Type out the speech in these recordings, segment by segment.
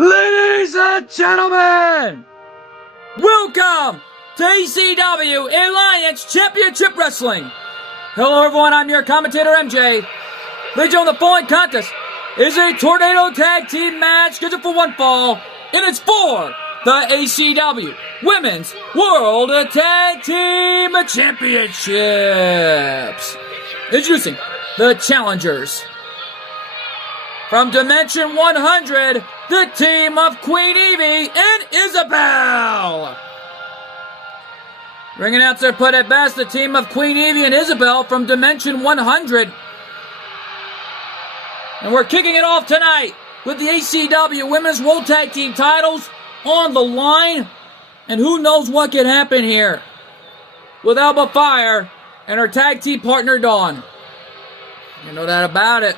Ladies and gentlemen, welcome to ECW Alliance Championship Wrestling. Hello everyone, I'm your commentator MJ. Ladies and gentlemen, the following contest is a Tornado Tag Team match scheduled for one fall, and it's for the ACW Women's World Tag Team Championships. Introducing the challengers. From Dimension 100, the team of Queen Evie and Isabel. Ring announcer put it best, the team of Queen Evie and Isabel from Dimension 100. And we're kicking it off tonight with the ACW Women's World Tag Team titles on the line. And who knows what could happen here with Alba Fire and her tag team partner Dawn. You know that about it.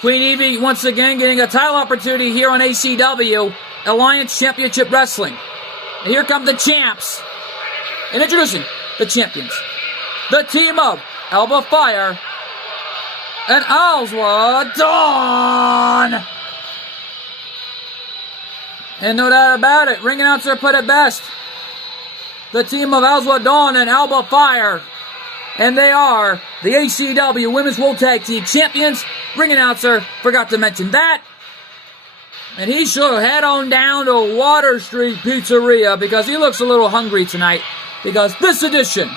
Queen Evie once again getting a title opportunity here on ACW Alliance Championship Wrestling. And here come the champs. And introducing the champions. The team of Alba Fire and Owlswood Dawn. And no doubt about it, ring announcer put it best. The team of Owlswood Dawn and Alba Fire. And they are the ACW Women's World Tag Team Champions. Ring announcer forgot to mention that. And he should head on down to Water Street Pizzeria because he looks a little hungry tonight. Because this edition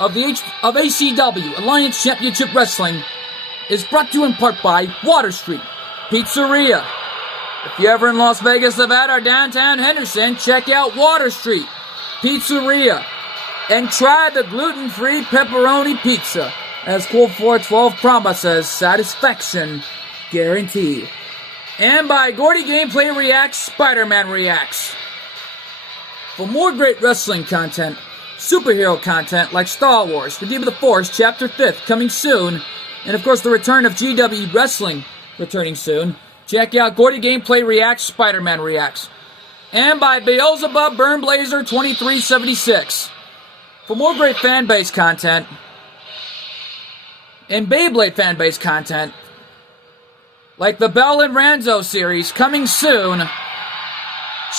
of ACW Alliance Championship Wrestling is brought to you in part by Water Street Pizzeria. If you're ever in Las Vegas, Nevada, or downtown Henderson, check out Water Street Pizzeria. And try the gluten-free pepperoni pizza. As Cool 412 promises, satisfaction guaranteed. And by Gordy Gameplay Reacts, Spider-Man Reacts. For more great wrestling content, superhero content like Star Wars, Redeem of the Force, Chapter 5th, coming soon, and of course the return of GW Wrestling, returning soon, check out Gordy Gameplay Reacts, Spider-Man Reacts. And by Beelzebub Burn Blazer 2376. For more great fan-based content and Beyblade fan-based content, like the Bell and Ranzo series coming soon,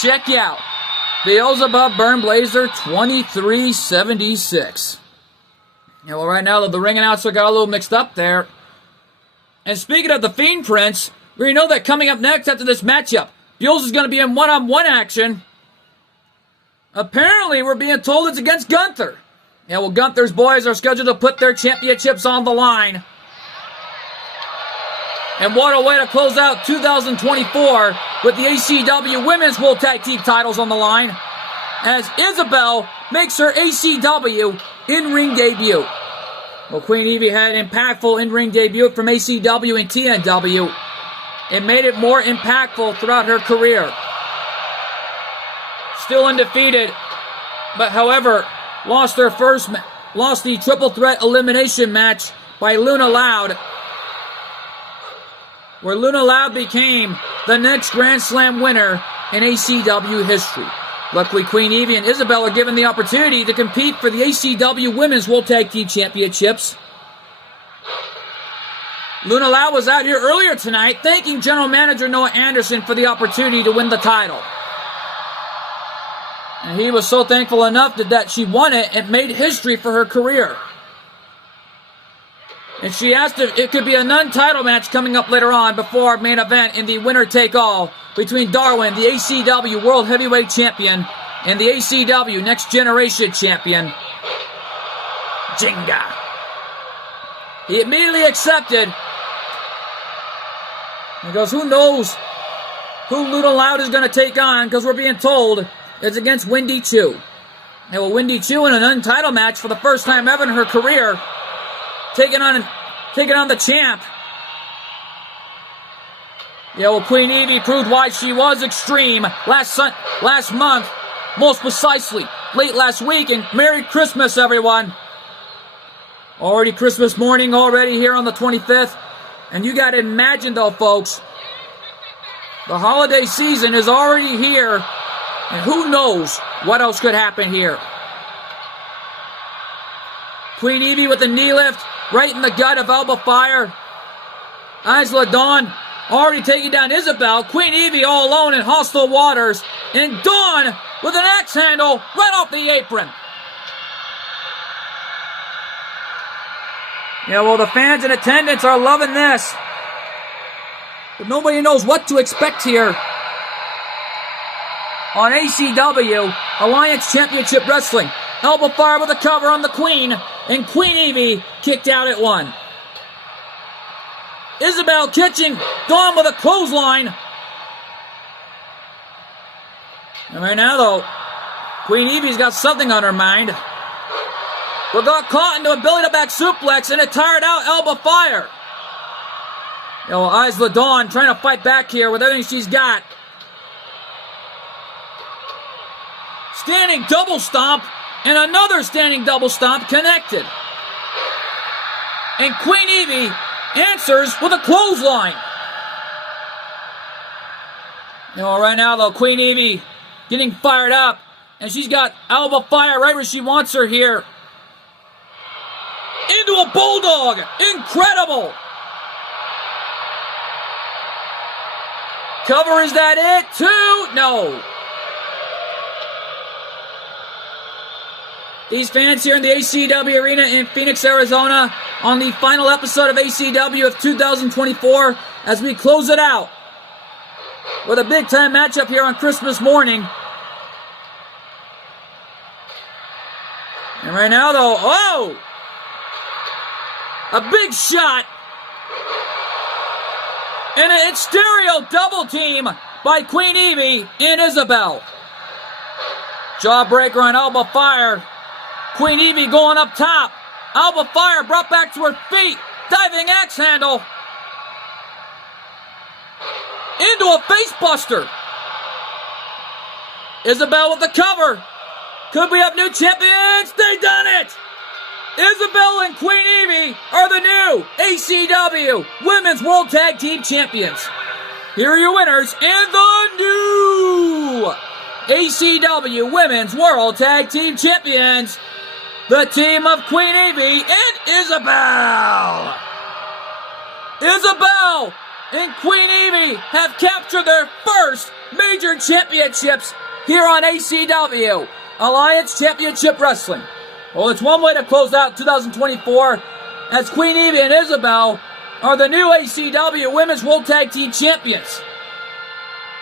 check out Beelzebub Burn Blazer 2376. Yeah, well, right now the ring announcer got a little mixed up there. And speaking of the Fiend Prince, we know that coming up next after this matchup, Beelz is going to be in one-on-one action. Apparently, we're being told it's against Gunther. Yeah, well, Gunther's boys are scheduled to put their championships on the line. And what a way to close out 2024 with the ACW Women's World Tag Team titles on the line, as Isabel makes her ACW in-ring debut. Well, Queen Evie had an impactful in-ring debut from ACW and TNW, and made it more impactful throughout her career. Still undefeated, but however, lost the triple threat elimination match by Luna Loud, where Luna Loud became the next Grand Slam winner in ACW history. Luckily, Queen Evie and Isabel are given the opportunity to compete for the ACW Women's World Tag Team Championships. Luna Loud was out here earlier tonight thanking General Manager Noah Anderson for the opportunity to win the title. And he was so thankful enough that she won it and made history for her career. And she asked if it could be a non-title match coming up later on before our main event in the winner-take-all between Darwin, the ACW World Heavyweight Champion, and the ACW Next Generation Champion, Jinga. He immediately accepted. He goes, who knows who Luna Loud is going to take on, because we're being told it's against Wendy Choo. And well, Wendy Choo in an untitled match for the first time ever in her career, taking on the champ. Yeah, well, Queen Evie proved why she was extreme last month, most precisely, late last week, and Merry Christmas, everyone. Already Christmas morning already here on the 25th, and you gotta imagine though, folks, the holiday season is already here, and who knows what else could happen here. Queen Evie with a knee lift right in the gut of Alba Fire. Isla Dawn already taking down Isabel. Queen Evie all alone in hostile waters. And Dawn with an axe handle right off the apron. Yeah, well, the fans in attendance are loving this. But nobody knows what to expect here on ACW Alliance Championship Wrestling. Elbow fire with a cover on the Queen, and Queen Evie kicked out at 1. Isabel catching Dawn with a clothesline. And right now, though, Queen Evie's got something on her mind. But got caught into a belly-to-back suplex and a tired-out elbow fire. You know, Isla Dawn trying to fight back here with everything she's got. Standing double stomp, and another standing double stomp connected. And Queen Evie answers with a clothesline. You know, right now, though, Queen Evie getting fired up, and she's got elbow fire right where she wants her here. Into a bulldog. Incredible. Cover, is that it? 2? No. These fans here in the ACW Arena in Phoenix, Arizona, on the final episode of ACW of 2024, as we close it out with a big-time matchup here on Christmas morning. And right now, though, oh! A big shot. And an stereo double team by Queen Evie and Isabel. Jawbreaker on elbow fire. Queen Evie going up top. Elbow fire brought back to her feet. Diving axe handle. Into a face buster. Isabel with the cover. Could we have new champions? They done it! Isabel and Queen Evie are the new ACW Women's World Tag Team Champions. Here are your winners and the new ACW Women's World Tag Team Champions. The team of Queen Evie and Isabel. Isabel and Queen Evie have captured their first major championships here on ACW Alliance Championship Wrestling. Well, it's one way to close out 2024, as Queen Evie and Isabel are the new ACW Women's World Tag Team Champions.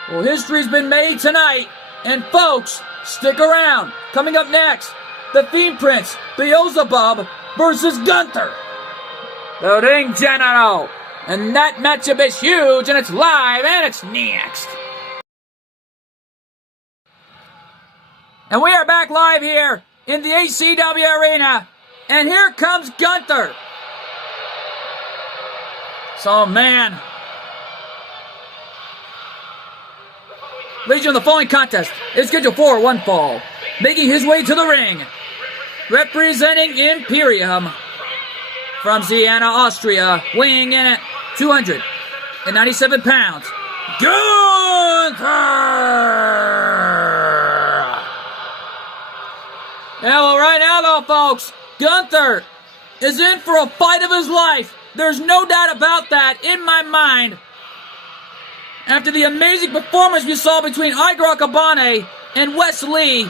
Well, history's been made tonight, and folks, stick around. Coming up next, the Theme Prince, Beelzebub versus Gunther, the Ring General. And that matchup is huge, and it's live, and it's next. And we are back live here in the ACW Arena, and here comes Gunther. So, man. Legion, the following contest is scheduled for one fall. Making his way to the ring, representing Imperium from Vienna, Austria, weighing in at 297 pounds, Gunther! Yeah, well, right now, though, folks, Gunther is in for a fight of his life. There's no doubt about that in my mind. After the amazing performance we saw between Igor Akabane and Wes Lee,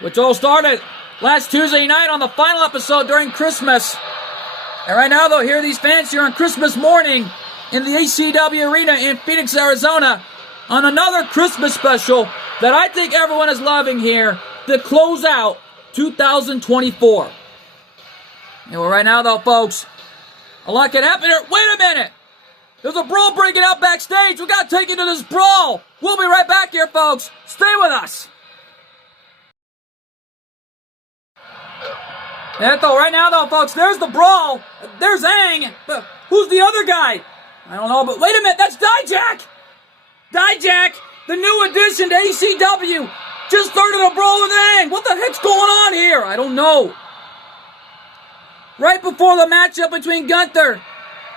which all started last Tuesday night on the final episode during Christmas. And right now, though, here are these fans here on Christmas morning in the ACW Arena in Phoenix, Arizona, on another Christmas special that I think everyone is loving here to close out 2024. And well, right now, though, folks, a lot can happen here. Wait a minute! There's a brawl breaking out backstage. We got to take you to this brawl. We'll be right back here, folks. Stay with us. And though, right now, though, folks, there's the brawl. There's Aang. But who's the other guy? I don't know, but wait a minute. That's Dijak. Dijak, the new addition to ACW, just started a brawl with Aang. What the heck's going on here? I don't know. Right before the matchup between Gunther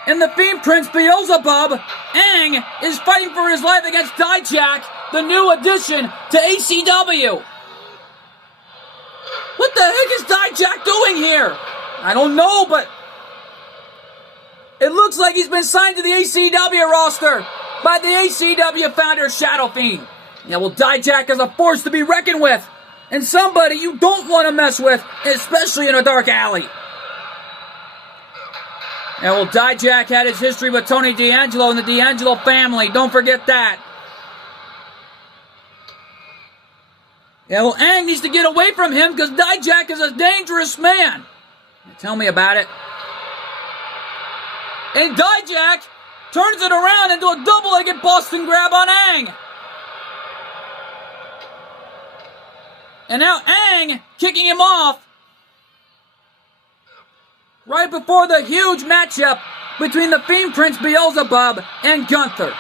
and the Theme Prince Beelzebub, Aang is fighting for his life against Dijak, the new addition to ACW. What the heck is Dijak doing here? I don't know, but It looks like he's been signed to the ACW roster by the ACW founder, Shadow Fiend. Yeah, well, Dijak is a force to be reckoned with, and somebody you don't want to mess with, especially in a dark alley. Yeah, well, Dijak had his history with Tony D'Angelo and the D'Angelo family. Don't forget that. Yeah, well, Aang needs to get away from him because Dijak is a dangerous man. Tell me about it. And Dijak turns it around into a double-legged Boston grab on Aang. And now Aang kicking him off right before the huge matchup between the Fiend Prince Beelzebub and Gunther.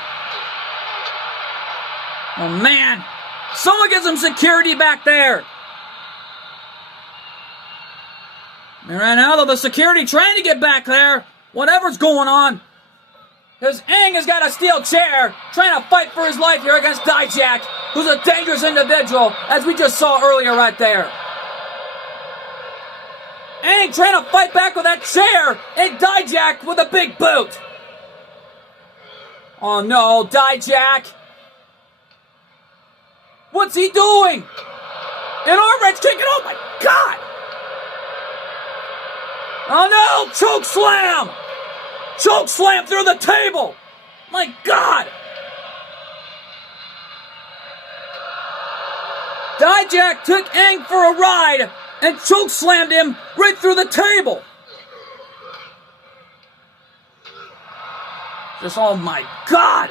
Oh man, someone get some security back there. And right now, though, the security trying to get back there, whatever's going on, because Aang has got a steel chair trying to fight for his life here against Dijak, who's a dangerous individual, as we just saw earlier right there. Aang trying to fight back with that chair, and Dijak with a big boot. Oh no, Dijak. What's he doing? An arm wrench kicking, oh my god. Oh no, choke slam. Choke slam through the table. My god. Dijak took Aang for a ride and choke slammed him right through the table. Just, oh my god.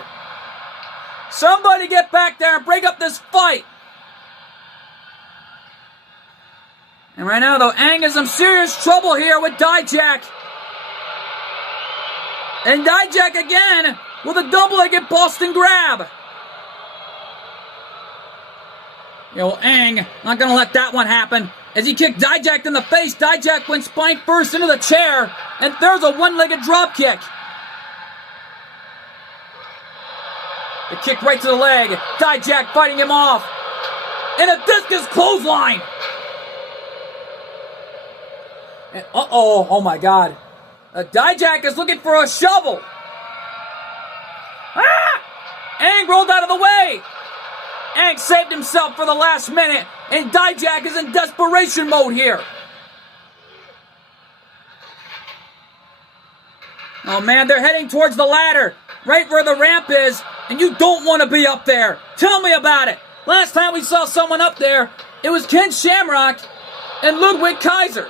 Somebody get back there and break up this fight. And right now, though, Aang is in serious trouble here with Dijak. And Dijak again with a double-legged Boston grab. Yo, Aang, not gonna let that one happen. As he kicked Dijak in the face, Dijak went spine first into the chair, and there's a one-legged drop kick. The kick right to the leg. Dijak fighting him off. And a discus clothesline. And, oh my god. Dijak is looking for a shovel. Ah! Aang rolled out of the way. Aang saved himself for the last minute, and Dijak is in desperation mode here. Oh man, they're heading towards the ladder, right where the ramp is, and you don't want to be up there. Tell me about it. Last time we saw someone up there, it was Ken Shamrock and Ludwig Kaiser.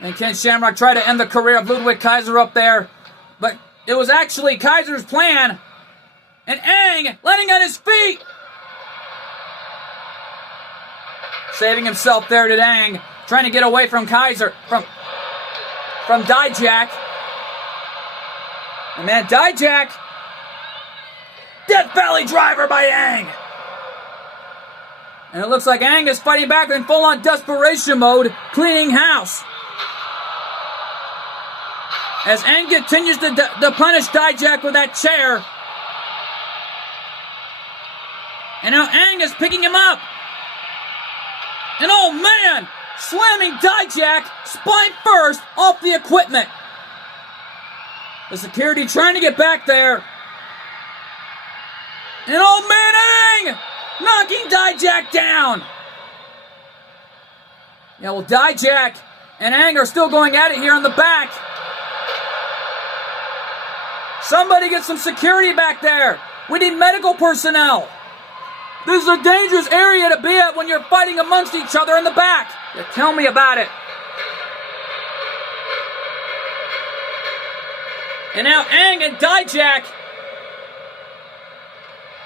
And Ken Shamrock tried to end the career of Ludwig Kaiser up there, but it was actually Kaiser's plan. And Aang landing on his feet. Saving himself there to Aang, trying to get away from Kaiser, from Dijak. And man, Dijak, Death Valley driver by Aang. And it looks like Aang is fighting back in full-on desperation mode, cleaning house. As Aang continues to punish Dijak with that chair. And now Aang is picking him up. And oh man, slamming Dijak spine first off the equipment. The security trying to get back there. And oh man, Aang knocking Dijak down. Yeah, well, Dijak and Aang are still going at it here in the back. Somebody get some security back there. We need medical personnel. This is a dangerous area to be at when you're fighting amongst each other in the back. Yeah, tell me about it. And now Aang and Dijak.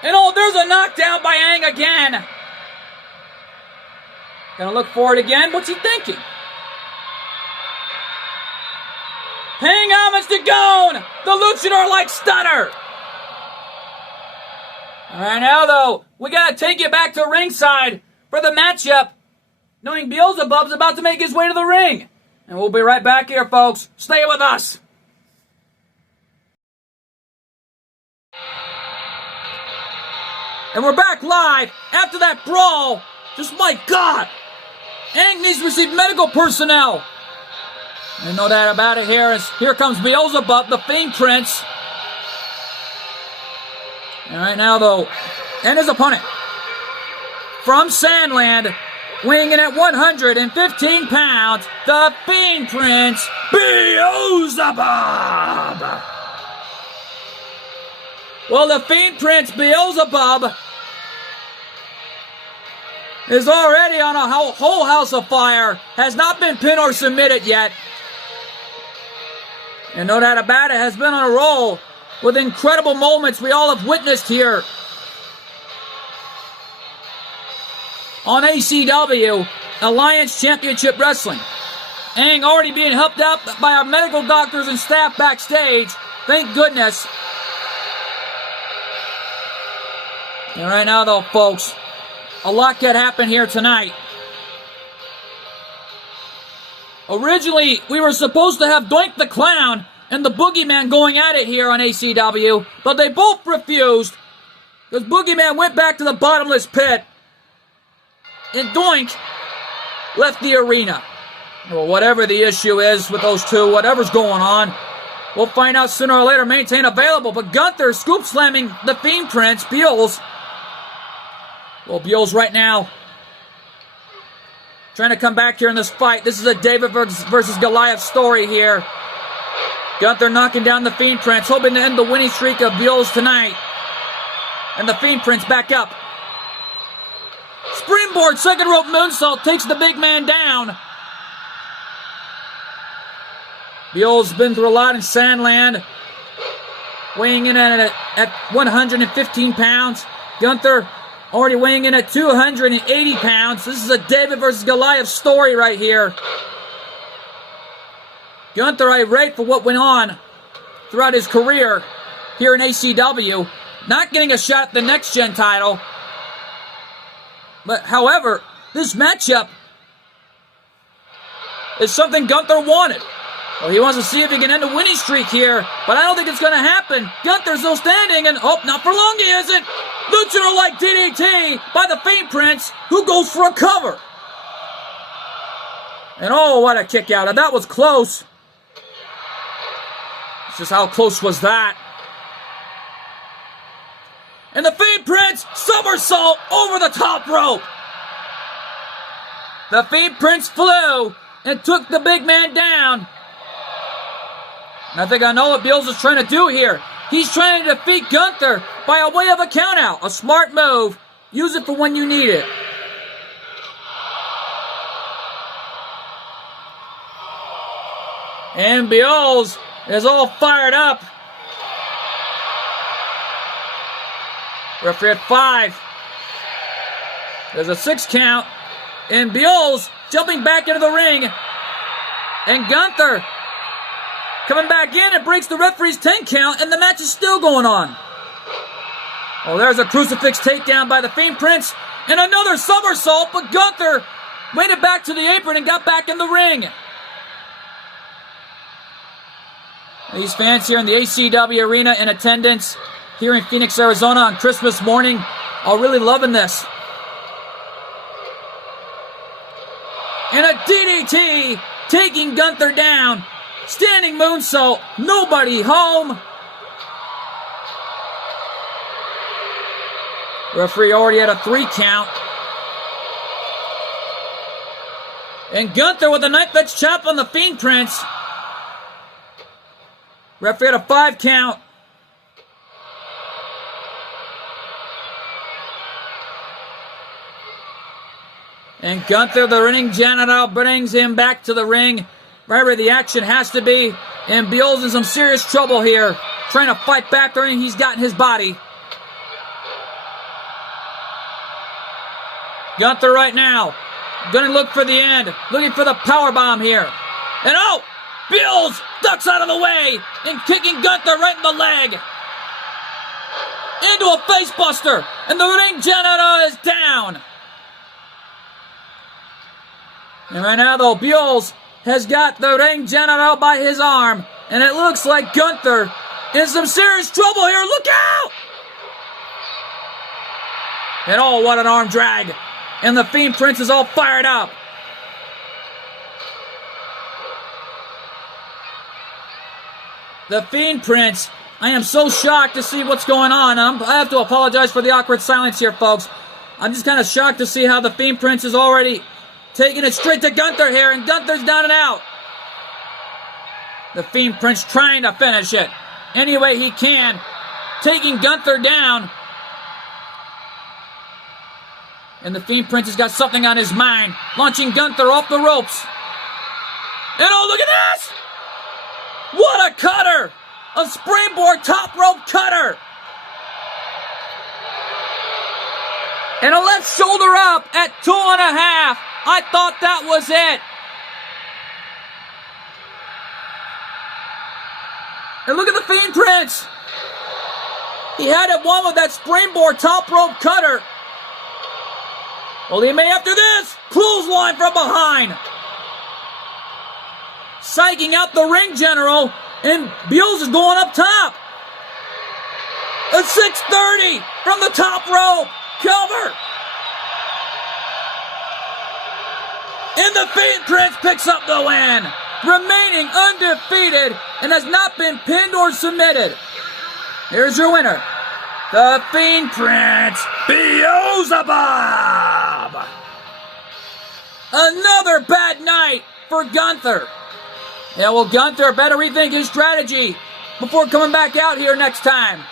And oh, there's a knockdown by Aang again. Gonna look for it again. What's he thinking? Paying homage to Gon, the luchador-like stunner. Alright, now though, we gotta take you back to ringside for the matchup, knowing Beelzebub's about to make his way to the ring. And we'll be right back here, folks. Stay with us. And we're back live after that brawl. Just my God. Aang needs to receive medical personnel. And no doubt about it here comes Beelzebub, the Fiend Prince. And right now, though, and his opponent from Sandland, weighing in at 115 pounds, the Fiend Prince, Beelzebub. Well, the Fiend Prince, Beelzebub, is already on a whole house of fire, has not been pinned or submitted yet. And no doubt about it, has been on a roll with incredible moments we all have witnessed here on ACW Alliance Championship Wrestling. Aang already being helped out by our medical doctors and staff backstage. Thank goodness. And right now, though, folks, a lot could happen here tonight. Originally, we were supposed to have Doink the Clown and the Boogeyman going at it here on ACW, but they both refused because Boogeyman went back to the bottomless pit and Doink left the arena. Well, whatever the issue is with those two, whatever's going on, we'll find out sooner or later. Maintain available, but Gunther scoop slamming the Fiend Prince, Beals. Well, Beals right now trying to come back here in this fight. This is a David versus Goliath story here. Gunther knocking down the Fiend Prince, hoping to end the winning streak of Beals tonight. And the Fiend Prince back up. Springboard, second rope moonsault takes the big man down. Beals been through a lot in Sandland. Weighing in at 115 pounds. Gunther already weighing in at 280 pounds. This is a David versus Goliath story right here. Gunther irate for what went on throughout his career here in ACW. Not getting a shot at the Next Gen title. But however, this matchup is something Gunther wanted. Well, he wants to see if he can end a winning streak here, but I don't think it's going to happen. Gunther's still standing, and oh, not for long he isn't. Luchador-like DDT by the Fiend Prince, who goes for a cover. And oh, what a kick out. And that was close. It's just how close was that? And the Fiend Prince, somersault over the top rope. The Fiend Prince flew and took the big man down. And I think I know what Beals is trying to do here. He's trying to defeat Gunther by a way of a countout. A smart move. Use it for when you need it. And Beals is all fired up. Referee at 5. There's a 6 count. And Beals jumping back into the ring. And Gunther coming back in and breaks the referee's 10 count, and the match is still going on. Oh, there's a crucifix takedown by the Fiend Prince, and another somersault, but Gunther made it back to the apron and got back in the ring. These fans here in the ACW arena in attendance here in Phoenix, Arizona on Christmas morning are really loving this. And a DDT taking Gunther down. Standing moonsault, nobody home. Referee already had a 3 count. And Gunther with a knife-edge chop on the Fiend Prince. Referee had a 5 count. And Gunther, the ring general, brings him back to the ring, right where the action has to be. And Beals in some serious trouble here, trying to fight back the ring he's got in his body. Gunther right now, gonna look for the end, looking for the powerbomb here. And oh, Beals ducks out of the way and kicking Gunther right in the leg. Into a facebuster, and the ring general is down. And right now, though, Beals has got the ring general by his arm. And it looks like Gunther in some serious trouble here. Look out! And oh, what an arm drag. And the Fiend Prince is all fired up. The Fiend Prince. I am so shocked to see what's going on. I have to apologize for the awkward silence here, folks. I'm just kind of shocked to see how the Fiend Prince is already taking it straight to Gunther here, and Gunther's down and out. The Fiend Prince trying to finish it any way he can, taking Gunther down. And the Fiend Prince has got something on his mind, launching Gunther off the ropes. And oh, look at this! What a cutter! A springboard top rope cutter! And a left shoulder up at 2.5. I thought that was it. And look at the Fiend Prince. He had it won with that springboard top rope cutter. Well, he may after this. Clothesline from behind. Psyching out the ring general. And Beals is going up top. A 630 from the top rope. Cover. And the Fiend Prince picks up the win. Remaining undefeated and has not been pinned or submitted. Here's your winner. The Fiend Prince, Beelzebub. Another bad night for Gunther. Yeah, well, Gunther better rethink his strategy before coming back out here next time.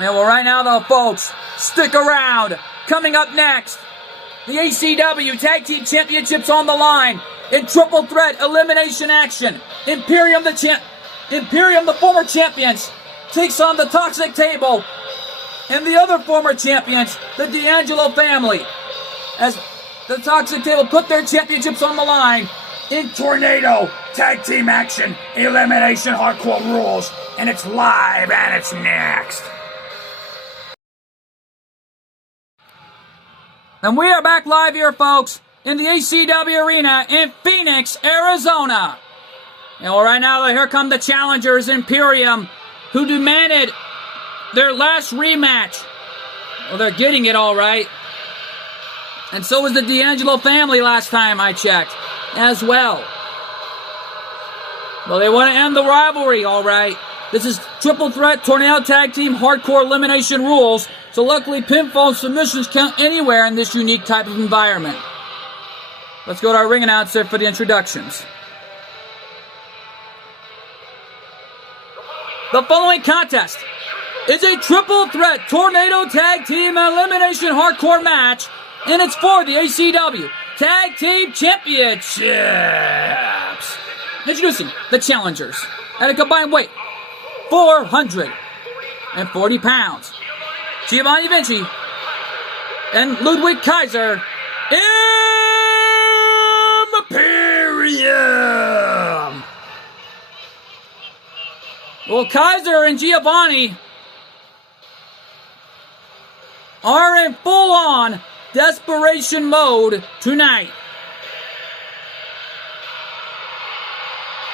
Yeah, well, right now, though, folks, stick around. Coming up next, the ACW Tag Team Championships on the line in triple threat elimination action. Imperium, the former champions, takes on the Toxic Table and the other former champions, the D'Angelo family, as the Toxic Table put their championships on the line in Tornado Tag Team Action Elimination Hardcore Rules. And it's live and it's next. And we are back live here, folks, in the ACW Arena in Phoenix, Arizona. And well, right now, here come the challengers, Imperium, who demanded their last rematch. Well, they're getting it all right. And so was the D'Angelo family last time I checked, as well. Well, they want to end the rivalry, all right. This is Triple Threat Tornado Tag Team Hardcore Elimination Rules, so luckily pinfall and submissions count anywhere in this unique type of environment. Let's go to our ring announcer for the introductions. The following contest is a Triple Threat Tornado Tag Team Elimination Hardcore match, and it's for the ACW Tag Team Championships. Introducing the challengers at a combined weight 440 pounds. Giovanni Vinci and Ludwig Kaiser, Imperium. Well, Kaiser and Giovanni are in full-on desperation mode tonight.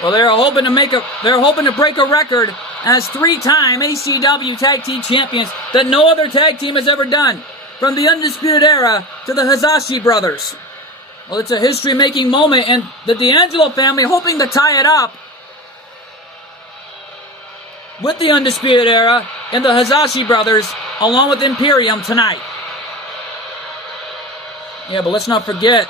Well, they're hoping to break a record as 3-time ACW Tag Team Champions that no other tag team has ever done, from the Undisputed Era to the Hazashi Brothers. Well, it's a history-making moment, and the D'Angelo family hoping to tie it up with the Undisputed Era and the Hazashi Brothers, along with Imperium tonight. Yeah, but let's not forget,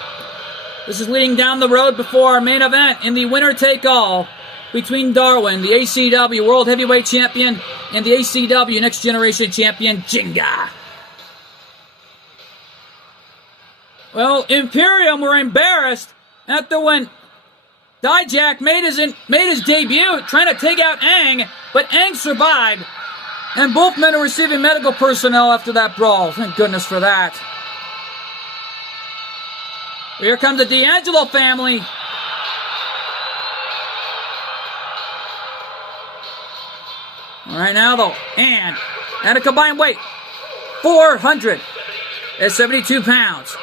this is leading down the road before our main event in the winner-take-all between Darwin, the ACW World Heavyweight Champion, and the ACW Next Generation Champion, Jinga. Well, Imperium were embarrassed after when Dijak made his debut trying to take out Aang, but Aang survived, and both men are receiving medical personnel after that brawl. Thank goodness for that. Here comes the D'Angelo family. All right now, though, and at a combined weight, 472 pounds.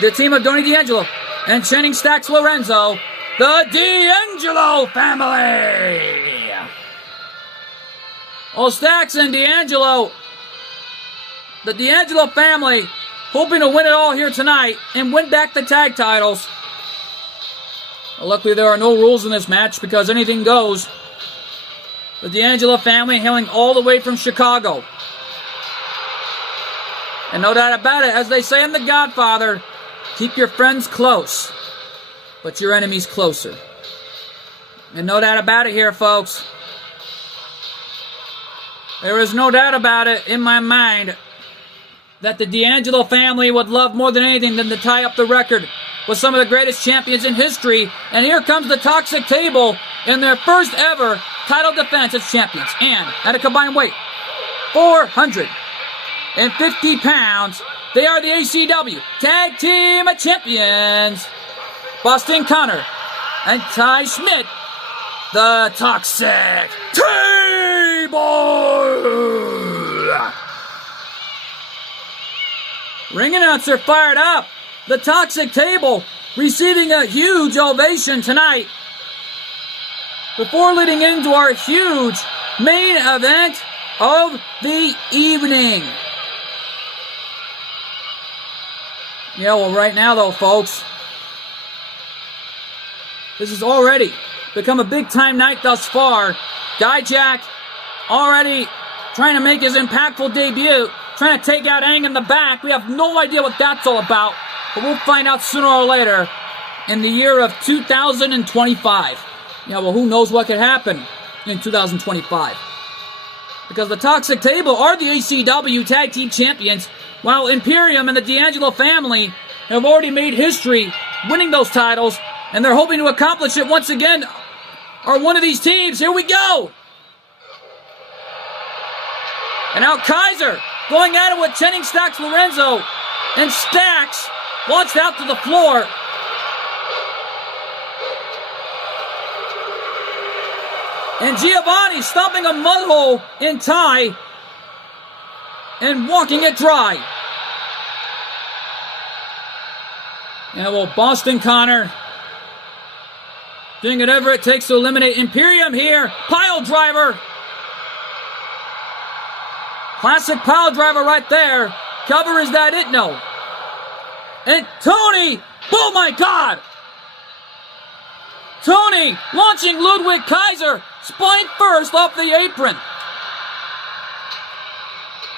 The team of Donnie D'Angelo and Channing Stacks Lorenzo, the D'Angelo family. Well, Stacks and D'Angelo, the D'Angelo family, hoping to win it all here tonight and win back the tag titles. Well, luckily, there are no rules in this match because anything goes. The D'Angelo family hailing all the way from Chicago. And no doubt about it, as they say in The Godfather, keep your friends close, but your enemies closer. And no doubt about it here, folks. There is no doubt about it in my mind that the D'Angelo family would love more than anything than to tie up the record with some of the greatest champions in history. And here comes the Toxic Table in their first ever title defense as champions. And at a combined weight, 450 pounds, they are the ACW Tag Team Champions. Boston Connor and Ty Schmidt, the Toxic Table. Ring announcer fired up. The Toxic Table receiving a huge ovation tonight before leading into our huge main event of the evening. Yeah, well, right now, though, folks, this has already become a big-time night thus far. Dijak already trying to make his impactful debut, trying to take out Aang in the back. We have no idea what that's all about, but we'll find out sooner or later in the year of 2025. Yeah, well, who knows what could happen in 2025. Because the Toxic Table are the ACW Tag Team Champions, while Imperium and the D'Angelo family have already made history winning those titles, and they're hoping to accomplish it once again. Are one of these teams. Here we go. And now Kaiser going at it with Channing Stacks Lorenzo, and Stacks launched out to the floor. And Giovanni stomping a mud hole in Ty and walking it dry. And well, Boston Connor doing whatever it takes to eliminate Imperium here. Pile driver. Classic pile driver right there. Cover, is that it? No. And Tony, oh my God! Tony launching Ludwig Kaiser spine first off the apron.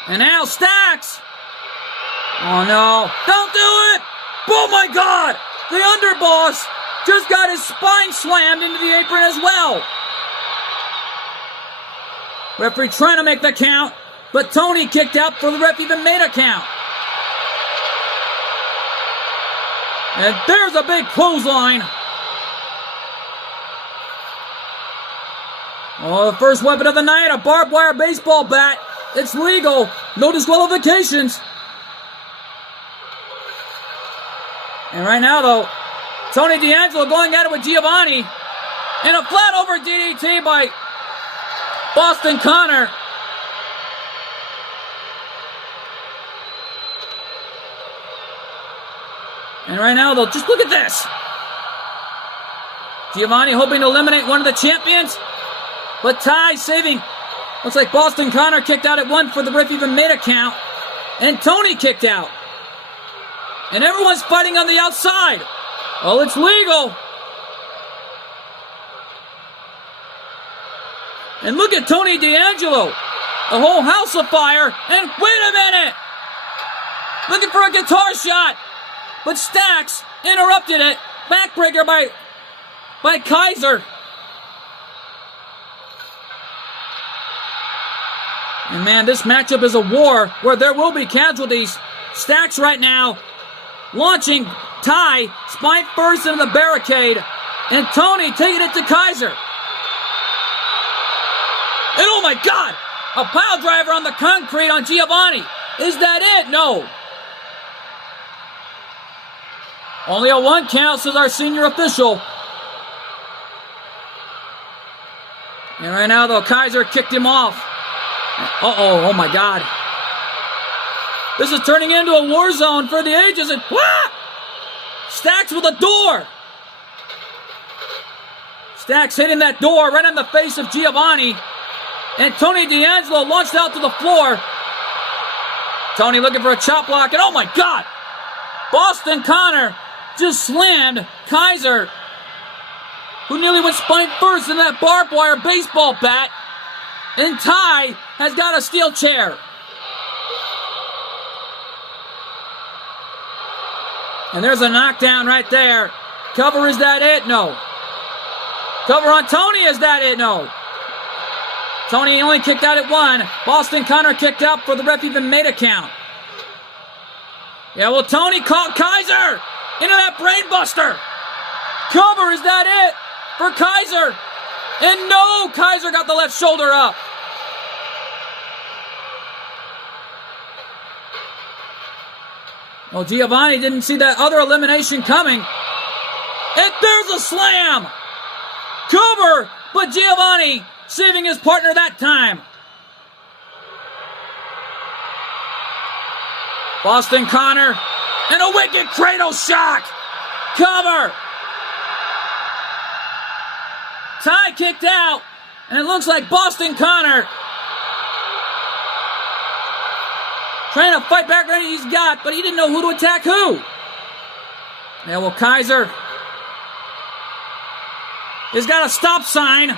And now Stacks. Oh no, don't do it! Oh my God! The underboss just got his spine slammed into the apron as well. Referee trying to make the count, but Tony kicked out before the ref even made a count. And there's a big clothesline. Oh, the first weapon of the night, a barbed wire baseball bat. It's legal. No disqualifications. And right now, though, Tony D'Angelo going at it with Giovanni. And a flat over DDT by Boston Connor. And right now, though, just look at this. Giovanni hoping to eliminate one of the champions. But Ty saving. Looks like Boston Connor kicked out at one before the ref even made a count. And Tony kicked out. And everyone's fighting on the outside. Oh, it's legal. And look at Tony D'Angelo. The whole house of fire. And wait a minute. Looking for a guitar shot. But Stacks interrupted it. Backbreaker by Kaiser. And man, this matchup is a war where there will be casualties. Stacks right now launching Ty, spine first into the barricade. And Tony taking it to Kaiser. And oh my God! A pile driver on the concrete on Giovanni. Is that it? No. Only a one count, says our senior official. And right now, though, Kaiser kicked him off. Uh-oh, oh my God. This is turning into a war zone for the ages. And Stacks with a door. Stacks hitting that door right on the face of Giovanni. And Tony D'Angelo launched out to the floor. Tony looking for a chop block. And oh my God. Boston Connor just slammed Kaiser, who nearly went spine first in that barbed wire baseball bat. And Ty has got a steel chair. And there's a knockdown right there. Cover, is that it? No. Cover on Tony, is that it? No. Tony only kicked out at one. Boston Connor kicked out for the ref even made a count. Yeah, well, Tony caught Kaiser into that brain buster. Cover, is that it for Kaiser? And no, Kaiser got the left shoulder up. Well, Giovanni didn't see that other elimination coming. And there's a slam. Cover, but Giovanni saving his partner that time. Boston Connor and a wicked cradle shock. Cover. Ty kicked out, and it looks like Boston Connor trying to fight back everything he's got, but he didn't know who to attack who. Yeah, well, Kaiser has got a stop sign,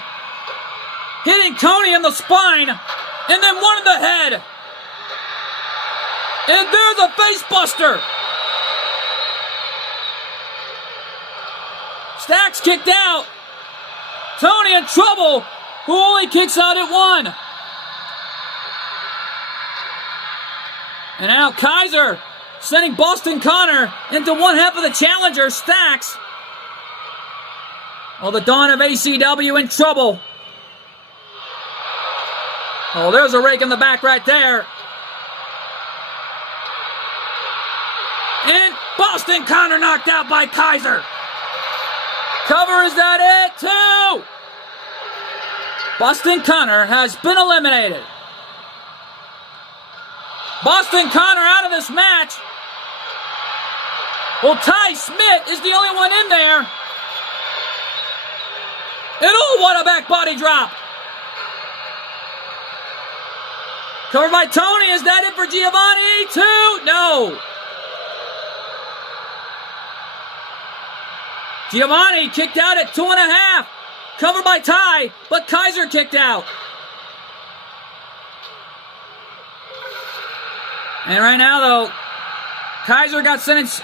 hitting Tony in the spine, and then one in the head. And there's a face buster. Stacks kicked out. Tony in trouble, who only kicks out at one. And now Kaiser sending Boston Connor into one half of the challenger, Stacks. Oh, the Dawn of ACW in trouble. Oh, there's a rake in the back right there. And Boston Connor knocked out by Kaiser. Cover, is that it? Two. Boston Connor has been eliminated. Boston Connor out of this match. Well, Ty Smith is the only one in there. And oh, what a back body drop. Covered by Tony. Is that it for Giovanni? Two? No. Giovanni kicked out at 2.5. Covered by Ty, but Kaiser kicked out. And right now, though, Kaiser got sent his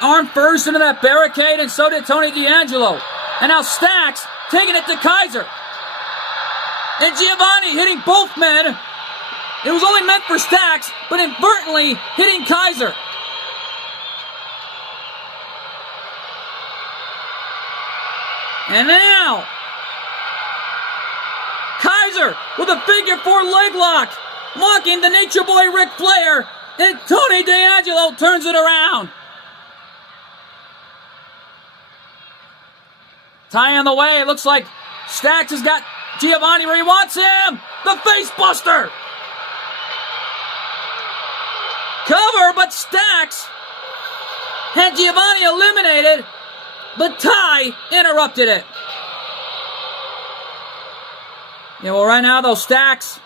arm first into that barricade, and so did Tony D'Angelo. And now Stacks taking it to Kaiser. And Giovanni hitting both men. It was only meant for Stacks, but inadvertently hitting Kaiser. And now, Kaiser with a figure four leg lock, locking the Nature Boy Ric Flair, and Tony D'Angelo turns it around. Ty on the way. It looks like Stacks has got Giovanni where he wants him. The face buster. Cover, but Stacks had Giovanni eliminated, but Ty interrupted it. Yeah, well, right now, though, Stacks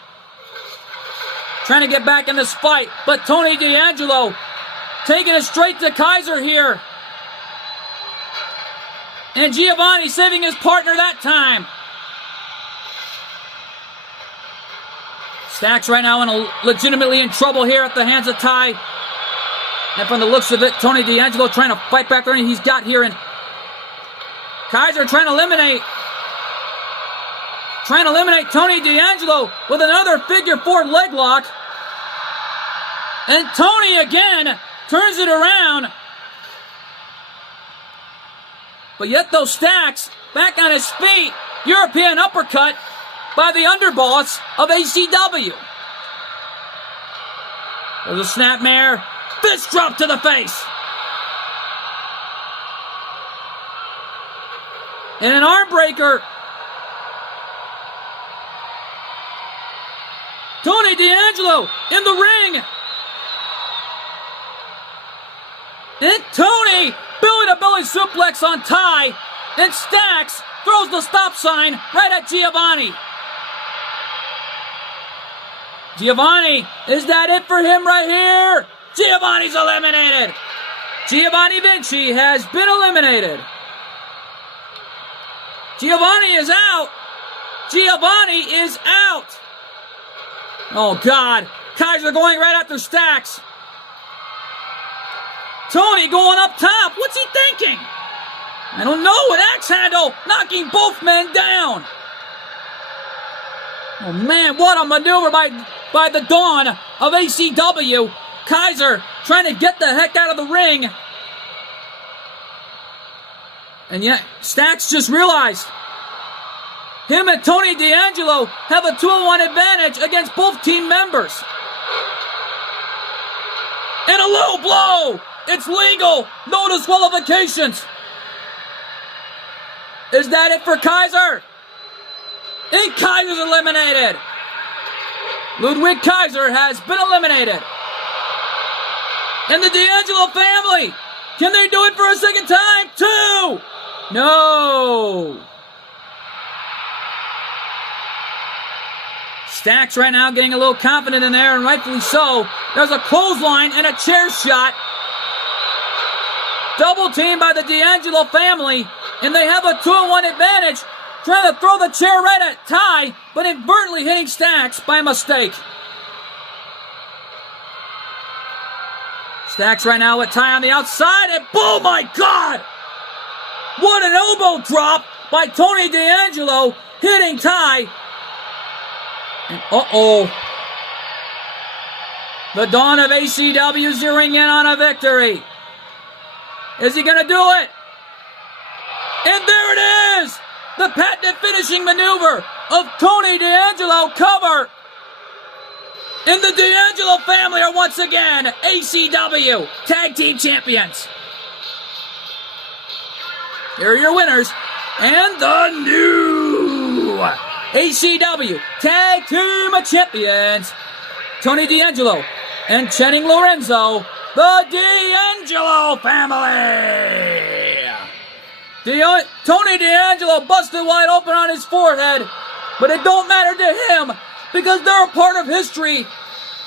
trying to get back in this fight, but Tony D'Angelo taking it straight to Kaiser here. And Giovanni saving his partner that time. Stacks right now legitimately in trouble here at the hands of Ty. And from the looks of it, Tony D'Angelo trying to fight back everything he's got here. And Kaiser trying to eliminate Tony D'Angelo with another figure four leg lock. And Tony again turns it around. But yet those Stacks back on his feet. European uppercut by the underboss of ACW. There's a snapmare. Fist drop to the face. And an arm breaker. Tony D'Angelo in the ring. And Tony belly-to-belly suplex on Ty. And Stacks throws the stop sign right at Giovanni. Giovanni, is that it for him right here? Giovanni's eliminated. Giovanni Vinci has been eliminated. Giovanni is out. Giovanni is out. Oh, God. Kaiser going right after Stacks. Tony going up top. What's he thinking? I don't know. An axe handle knocking both men down. Oh, man, what a maneuver by the Dawn of ACW. Kaiser trying to get the heck out of the ring. And yet, Stacks just realized him and Tony D'Angelo have a 2-on-1 advantage against both team members. And a low blow. It's legal. No disqualifications. Is that it for Kaiser? And Kaiser's eliminated. Ludwig Kaiser has been eliminated. And the D'Angelo family, can they do it for a second time? 2. No. Stacks right now getting a little confident in there, and rightfully so. There's a clothesline and a chair shot. Double team by the D'Angelo family, and they have a 2-on-1 advantage. Trying to throw the chair right at Ty, but inadvertently hitting Stacks by mistake. Stacks right now with Ty on the outside, and oh my God! What an elbow drop by Tony D'Angelo, hitting Ty. And uh-oh. The Dawn of ACW zeroing in on a victory. Is he going to do it? And there it is! The patented finishing maneuver of Tony D'Angelo cover. And the D'Angelo family are once again ACW Tag Team Champions. Here are your winners. And the new ACW Tag Team Champions, Tony D'Angelo and Channing Lorenzo, the D'Angelo family. Tony D'Angelo busted wide open on his forehead, but it don't matter to him because they're a part of history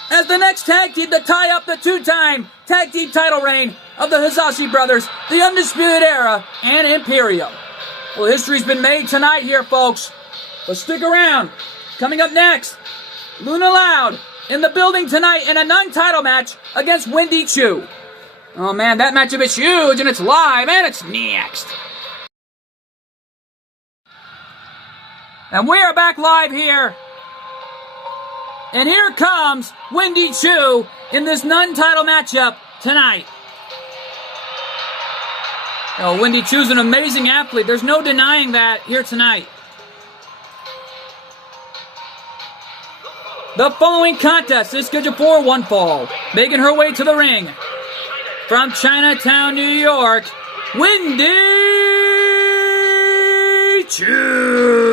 as the next tag team to tie up the 2-time tag team title reign of the Hisashi brothers, the Undisputed Era and Imperium. Well, history's been made tonight here, folks. But stick around. Coming up next, Luna Loud in the building tonight in a non-title match against Wendy Choo. Oh man, that matchup is huge and it's live and it's next. And we are back live here. And here comes Wendy Choo in this non-title matchup tonight. Oh, Wendy Choo's an amazing athlete. There's no denying that here tonight. The following contest is scheduled for one fall. Making her way to the ring from Chinatown, New York, Wendy Choo.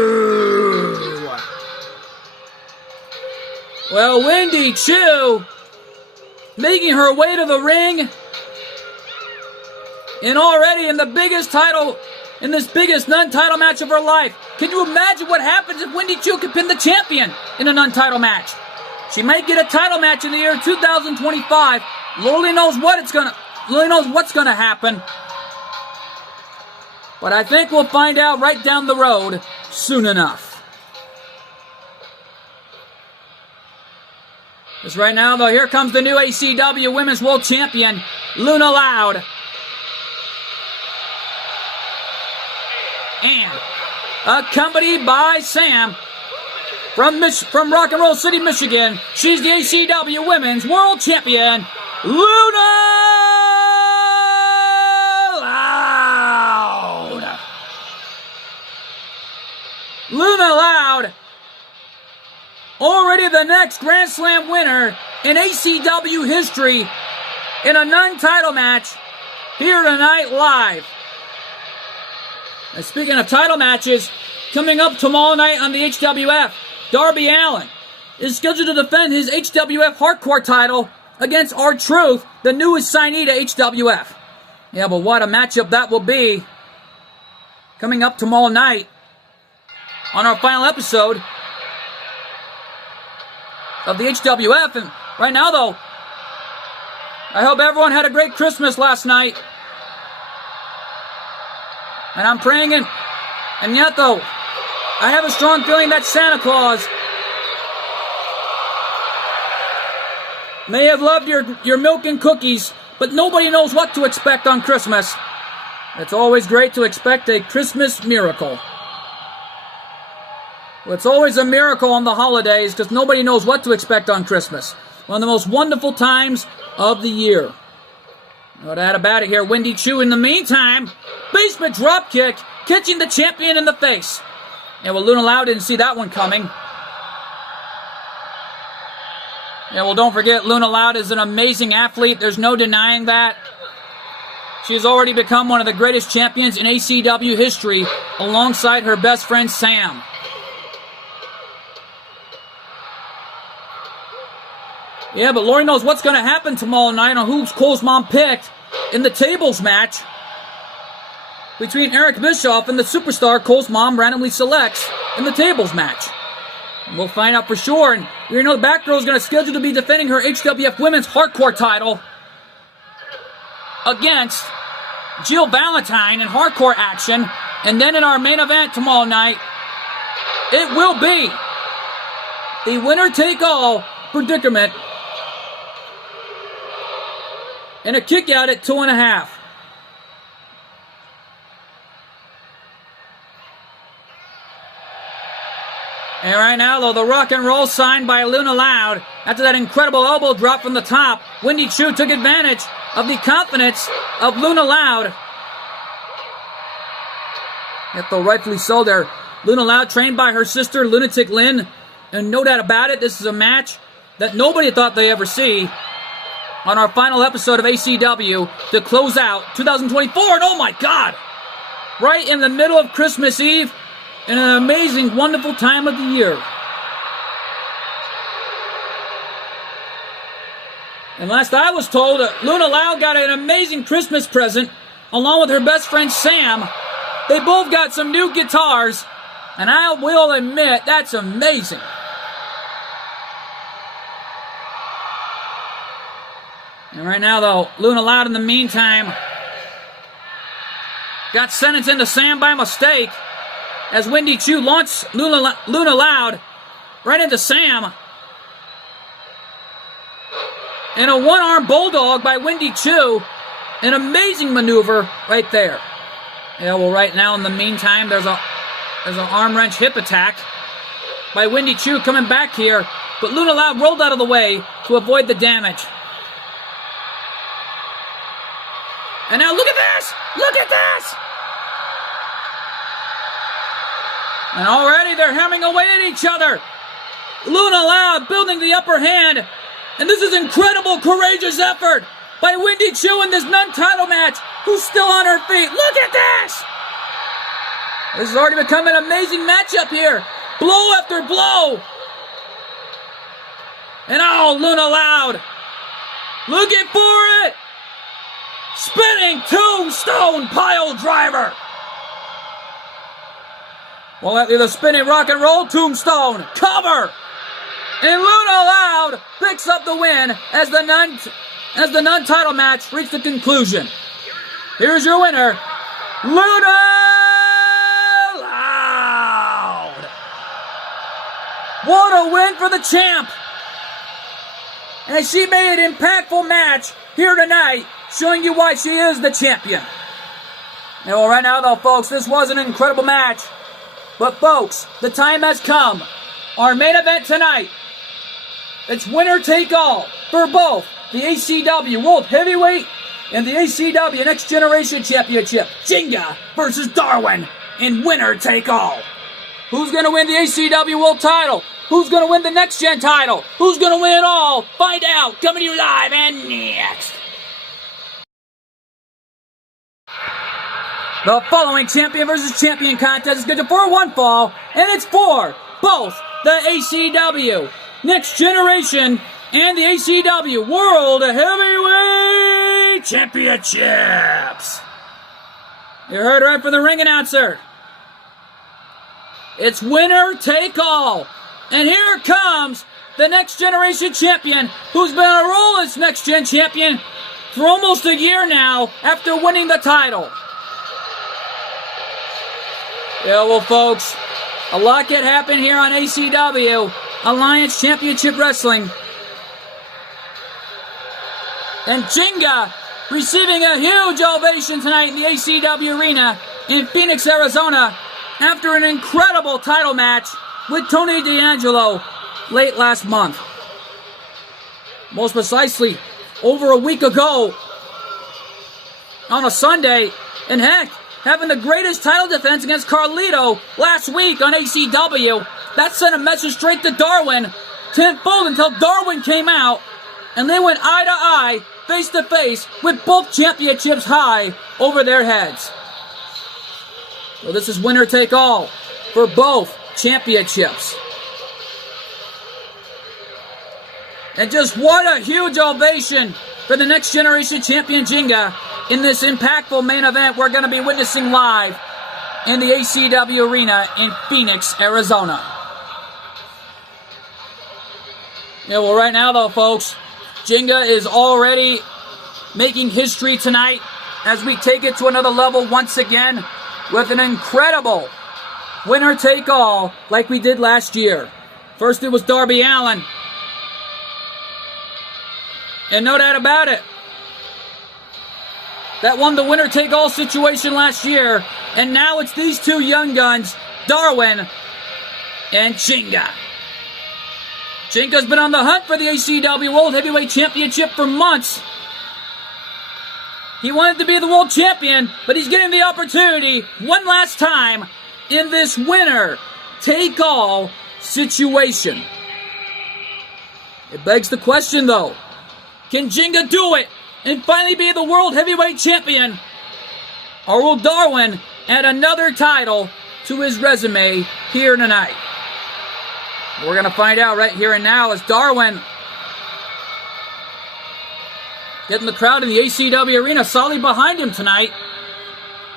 Well, Wendy Choo making her way to the ring and already in the biggest title, in this biggest non-title match of her life. Can you imagine what happens if Wendy Choo could pin the champion in a non-title match? She might get a title match in the year 2025. Lord knows what's gonna happen. But I think we'll find out right down the road soon enough. Just right now, though, here comes the new ACW Women's World Champion, Luna Loud. And accompanied by Sam from Rock and Roll City, Michigan, she's the ACW Women's World Champion, Luna Loud. Luna Loud, already the next Grand Slam winner in ACW history in a non-title match here tonight live. And speaking of title matches, coming up tomorrow night on the HWF, Darby Allin is scheduled to defend his HWF Hardcore title against R-Truth, the newest signee to HWF. Yeah, but what a matchup that will be. Coming up tomorrow night on our final episode of the HWF. And right now, though, I hope everyone had a great Christmas last night. And I'm praying, and yet, though, I have a strong feeling that Santa Claus may have loved your milk and cookies, but nobody knows what to expect on Christmas. It's always great to expect a Christmas miracle. Well, it's always a miracle on the holidays because nobody knows what to expect on Christmas. One of the most wonderful times of the year. What about it here? Wendy Choo in the meantime. Basement dropkick, catching the champion in the face. Yeah, well, Luna Lau didn't see that one coming. Yeah, well, don't forget, Luna Lau is an amazing athlete. There's no denying that. She has already become one of the greatest champions in ACW history alongside her best friend, Sam. Yeah, but Lori knows what's going to happen tomorrow night on who Cole's mom picked in the tables match between Eric Bischoff and the superstar Cole's mom randomly selects in the tables match. And we'll find out for sure. And you know the Batgirl is going to schedule to be defending her HWF Women's Hardcore title against Jill Valentine in hardcore action. And then in our main event tomorrow night, it will be the winner-take-all predicament and a kick out at 2.5. And right now, though, the rock and roll signed by Luna Lau. After that incredible elbow drop from the top, Wendy Choo took advantage of the confidence of Luna Lau. Yet, though rightfully so there, Luna Lau trained by her sister, Lunatic Lynn. And no doubt about it, this is a match that nobody thought they'd ever see on our final episode of ACW to close out 2024. And oh my God! Right in the middle of Christmas Eve, in an amazing, wonderful time of the year. And last I was told, Luna Lau got an amazing Christmas present along with her best friend Sam. They both got some new guitars, and I will admit, that's amazing. And right now, though, Luna Lau, in the meantime, got sentenced into Sam by mistake as Wendy Choo launched Luna Lau right into Sam. And a one-arm bulldog by Wendy Choo. An amazing maneuver right there. Yeah, well, right now, in the meantime, there's an arm wrench hip attack by Wendy Choo coming back here. But Luna Lau rolled out of the way to avoid the damage. And now look at this! Look at this! And already they're hammering away at each other. Luna Lau building the upper hand. And this is incredible, courageous effort by Wendy Choo in this non-title match, who's still on her feet. Look at this! This has already become an amazing matchup here. Blow after blow. And oh, Luna Lau looking for it. Spinning tombstone pile driver. Well, after the spinning rock and roll tombstone cover. And Luna Lau picks up the win as the non-title match reached a conclusion. Here's your winner, Luna Lau. What a win for the champ. And she made an impactful match here tonight, showing you why she is the champion. And well, right now, though, folks, this was an incredible match. But, folks, the time has come. Our main event tonight, it's winner take all for both the ACW World Heavyweight and the ACW Next Generation Championship. Jenga versus Darwin in winner take all. Who's going to win the ACW World title? Who's going to win the Next Gen title? Who's going to win it all? Find out. Coming to you live and next. The following champion versus champion contest is scheduled for one fall, and it's for both the ACW Next Generation and the ACW World Heavyweight Championships. You heard right from the ring announcer. It's winner take all. And here comes the Next Generation Champion, who's been on a roll as Next Gen Champion for almost a year now after winning the title. Yeah, well, folks, a lot can happen here on ACW, Alliance Championship Wrestling. And Jinga receiving a huge ovation tonight in the ACW Arena in Phoenix, Arizona, after an incredible title match with Tony D'Angelo late last month. Most precisely, over a week ago on a Sunday, and heck, having the greatest title defense against Carlito last week on ACW, that sent a message straight to Darwin, tenfold, until Darwin came out, and they went eye to eye, face to face, with both championships high over their heads. So this is winner take all for both championships. And just what a huge ovation for the Next Generation Champion Jinga in this impactful main event we're going to be witnessing live in the ACW Arena in Phoenix, Arizona. Yeah, well, right now, though, folks, Jinga is already making history tonight as we take it to another level once again with an incredible winner-take-all like we did last year. First, it was Darby Allin. And no doubt about it, that won the winner-take-all situation last year. And now it's these two young guns, Darwin and Jinga. Jinga's been on the hunt for the ACW World Heavyweight Championship for months. He wanted to be the world champion, but he's getting the opportunity one last time in this winner-take-all situation. It begs the question, though, can Jinga do it and finally be the World Heavyweight Champion? Or will Darwin add another title to his resume here tonight? We're going to find out right here and now as Darwin getting the crowd in the ACW Arena solidly behind him tonight.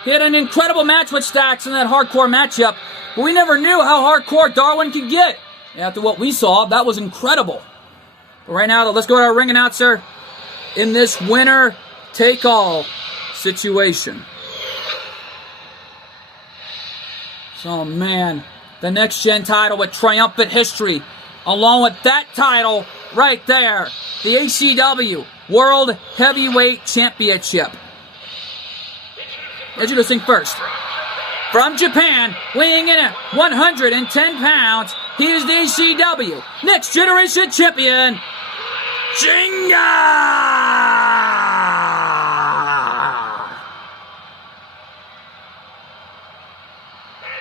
He had an incredible match with Stacks in that hardcore matchup, but we never knew how hardcore Darwin could get. After what we saw, that was incredible. But right now, though, let's go to our ring announcer in this winner-take-all situation. So, man, the Next Gen title with triumphant history, along with that title right there, the ACW World Heavyweight Championship. Introducing first, from Japan, weighing in at 110 pounds, he is the ACW Next Generation Champion, Jinga!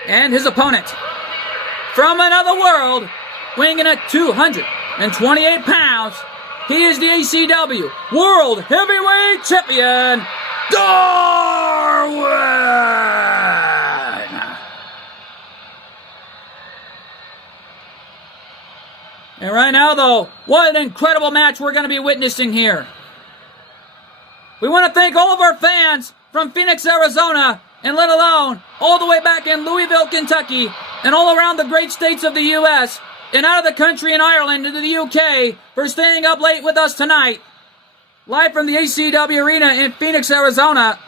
And his opponent, from another world, weighing in at 228 pounds, he is the ACW World Heavyweight Champion, Darwin! And right now, though, what an incredible match we're going to be witnessing here. We want to thank all of our fans from Phoenix, Arizona, and let alone all the way back in Louisville, Kentucky, and all around the great states of the U.S., and out of the country in Ireland into the UK for staying up late with us tonight. Live from the ACW Arena in Phoenix, Arizona.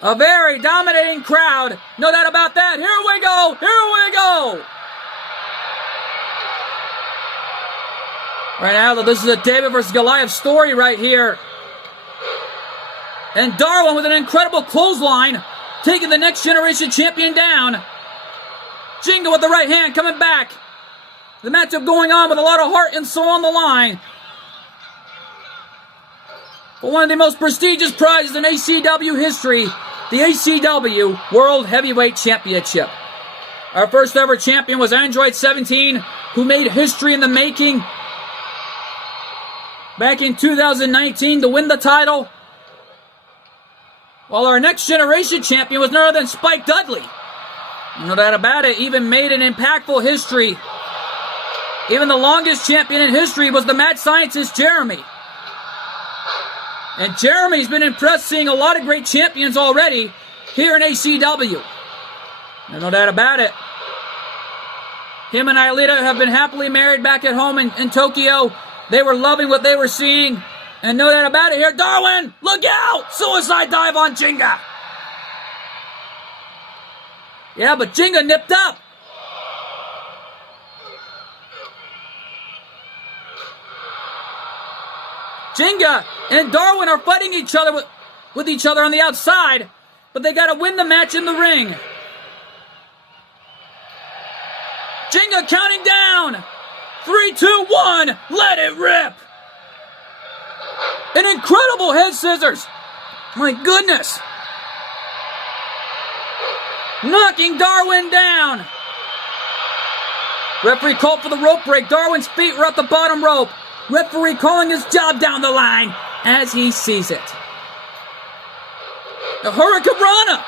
A very dominating crowd. No doubt about that. Here we go. Here we go. Right now, this is a David versus Goliath story right here. And Darwin with an incredible clothesline, taking the Next Generation Champion down. Jinga with the right hand coming back. The matchup going on with a lot of heart and soul on the line. For one of the most prestigious prizes in ACW history, the ACW World Heavyweight Championship. Our first ever champion was Android 17, who made history in the making back in 2019 to win the title. While our Next Generation Champion was none other than Spike Dudley. No doubt about it, even made an impactful history. Even the longest champion in history was the mad scientist Jeremy. And Jeremy's been impressed seeing a lot of great champions already here in ACW. No doubt about it. Him and Aelita have been happily married back at home in Tokyo. They were loving what they were seeing. And no doubt about it here, Darwin, look out! Suicide dive on Jinga. Yeah, but Jinga nipped up. Jinga and Darwin are fighting each other with each other on the outside, but they got to win the match in the ring. Jinga counting down. 3, 2, 1. Let it rip. An incredible head scissors. My goodness. Knocking Darwin down. Referee called for the rope break. Darwin's feet were at the bottom rope. Referee calling his job down the line as he sees it. The Hurricane Rana.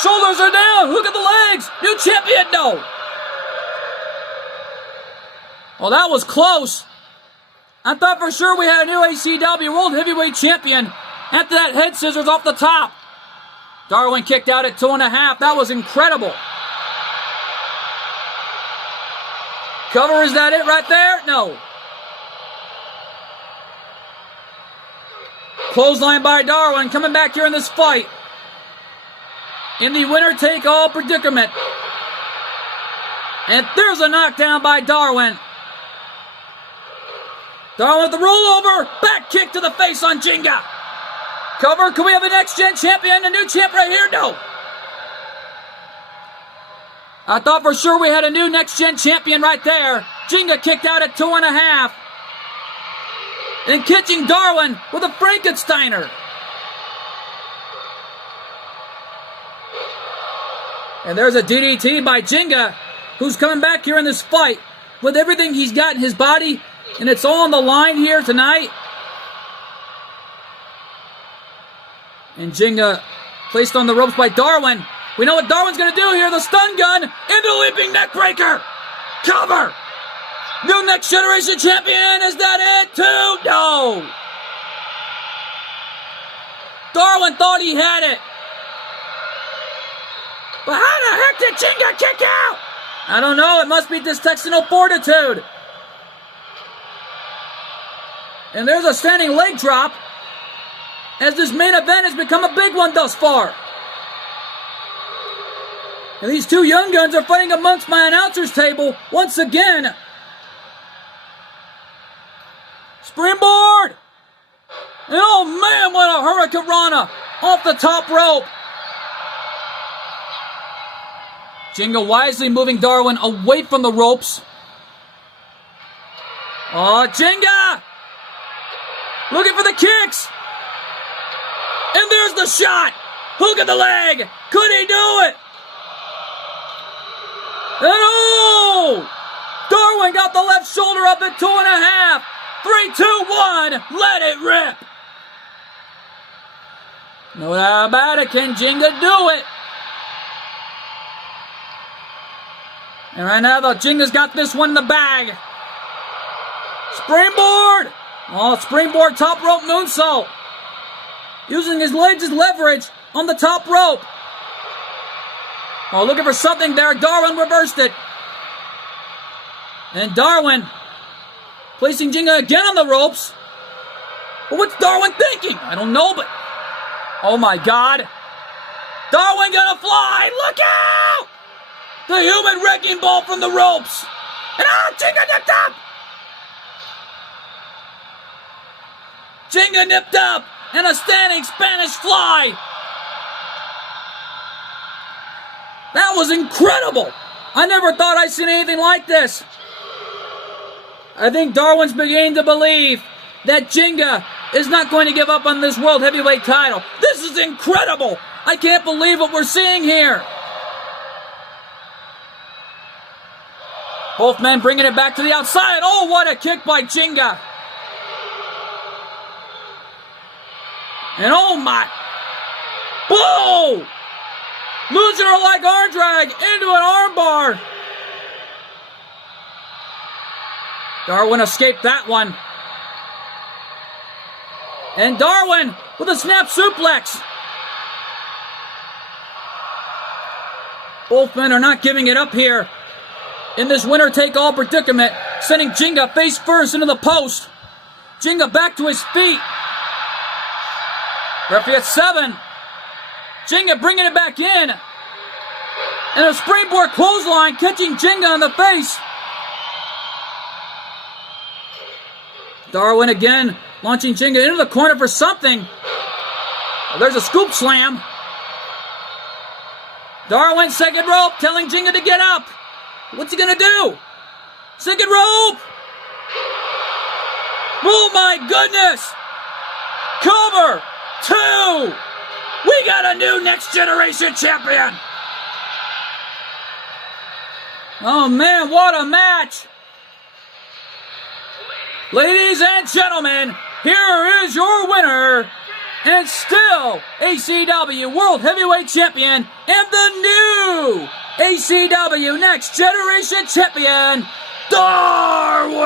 Shoulders are down. Look at the legs. New champion, no. Well, that was close. I thought for sure we had a new ACW World Heavyweight Champion after that head scissors off the top. Darwin kicked out at 2.5. That was incredible. Cover, is that it right there? No. Clothesline by Darwin, coming back here in this fight. In the winner-take-all predicament. And there's a knockdown by Darwin. Darwin with the rollover. Back kick to the face on Jinga. Cover, can we have a next-gen champion? A new champ right here? No. I thought for sure we had a new next-gen champion right there. Jinga kicked out at 2.5. And catching Darwin with a Frankensteiner. And there's a DDT by Jinga, who's coming back here in this fight with everything he's got in his body, and it's all on the line here tonight. And Jinga placed on the ropes by Darwin. We know what Darwin's going to do here. The stun gun into the leaping neck breaker. Cover. New next generation champion. Is that it too? No. Darwin thought he had it. But how the heck did Jinga kick out? I don't know. It must be intestinal fortitude. And there's a standing leg drop, as this main event has become a big one thus far. And these two young guns are fighting amongst my announcer's table once again. Springboard! And oh man, what a Hurricane Rana off the top rope. Jinga wisely moving Darwin away from the ropes. Oh, Jinga! Looking for the kicks. And there's the shot. Hook at the leg. Could he do it? And oh! Darwin got the left shoulder up at 2.5. 3, 2, 1. Let it rip. No doubt about it. Can Jinga do it? And right now, the Jinga's got this one in the bag. Springboard. Oh, springboard top rope moonsault. Using his legs as leverage on the top rope. Oh, looking for something there. Darwin reversed it. And Darwin placing Jinga again on the ropes. But what's Darwin thinking? I don't know, but... oh my God. Darwin gonna fly. Look out! The human wrecking ball from the ropes. And oh, Jinga nipped up. Jinga nipped up. And a standing Spanish fly. That was incredible. I never thought I'd seen anything like this. I think Darwin's beginning to believe that Jinga is not going to give up on this World Heavyweight title. This is incredible. I can't believe what we're seeing here. Both men bringing it back to the outside. Oh, what a kick by Jinga. And oh my. Whoa! Losing her like arm drag into an armbar. Darwin escaped that one. And Darwin with a snap suplex. Both men are not giving it up here in this winner-take-all predicament, sending Jinga face first into the post. Jinga back to his feet. Referee at 7. Jinga bringing it back in. And a springboard clothesline catching Jinga in the face. Darwin again Launching Jinga into the corner for something. There's a scoop slam. Darwin, second rope, telling Jinga to get up. What's he gonna do? Second rope! Oh my goodness! Cover! 2! We got a new Next Generation champion! Oh man, what a match! Ladies and gentlemen, here is your winner, and still ACW World Heavyweight Champion, and the new ACW Next Generation Champion, Darwin!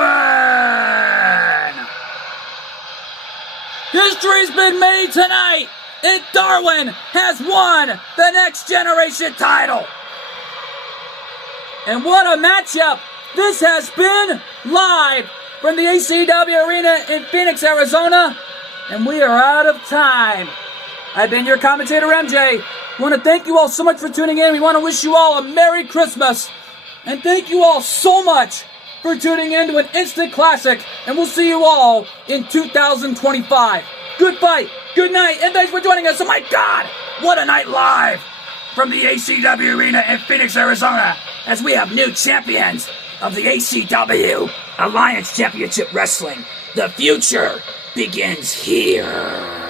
History's been made tonight, and Darwin has won the Next Generation title. And what a matchup! This has been live from the ACW Arena in Phoenix, Arizona, and we are out of time. I've been your commentator, MJ. I want to thank you all so much for tuning in. We want to wish you all a Merry Christmas, and thank you all so much for tuning in to an instant classic, and we'll see you all in 2025. Good fight, good night, and thanks for joining us. Oh my God, what a night live from the ACW Arena in Phoenix, Arizona, as we have new champions of the ACW Alliance Championship Wrestling. The future begins here.